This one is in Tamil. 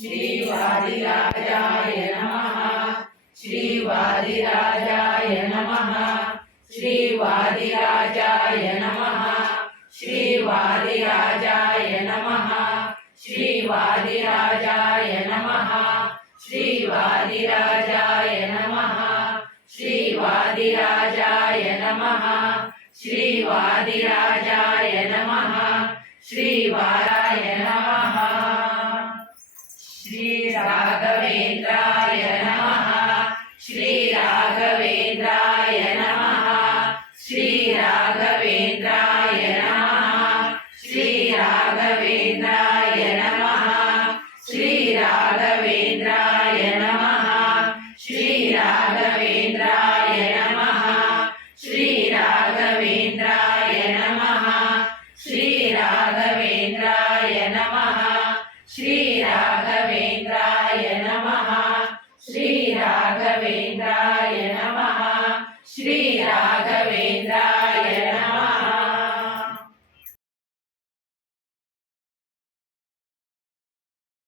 श्रीवादिराजाय नमः। श्रीवादिराजाय नमः। श्रीवादिराजाय नमः। श्रीवादिराजाय नमः। श्रीवादिराजाय नमः। श्रीवादिराजाय नमः। श्रीवादिराजाय नमः। श्रीवादिराजाय नमः। श्रीवाराय ராகவேந்திராய நம ஸ்ரீ ராகவேந்திராய நம ஸ்ரீ ராகவேந்திராய நம ஸ்ரீ ராகவேந்திராய நம ஸ்ரீ ராகவேந்திராய நம ஸ்ரீ ராகவேந்திராய Indra.